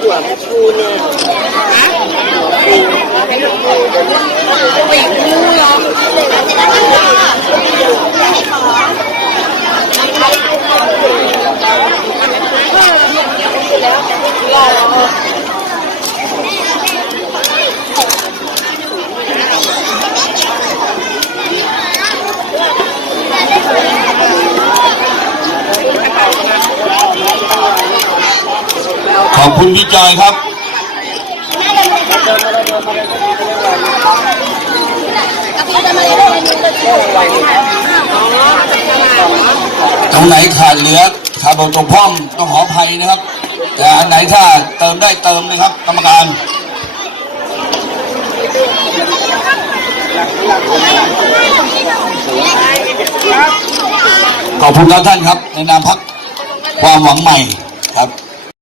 หัวปูเนะข อบคุณพี่จอยครับตรงไหนขาดเหลือขาดบกตกพร่องต้องขออภัยนะครับ แต่อันไหนถ้าเติมได้เติมนะครับ กรรมการขอบคุณครับท่านครับ ในนามพักความหวังใหม่ครับ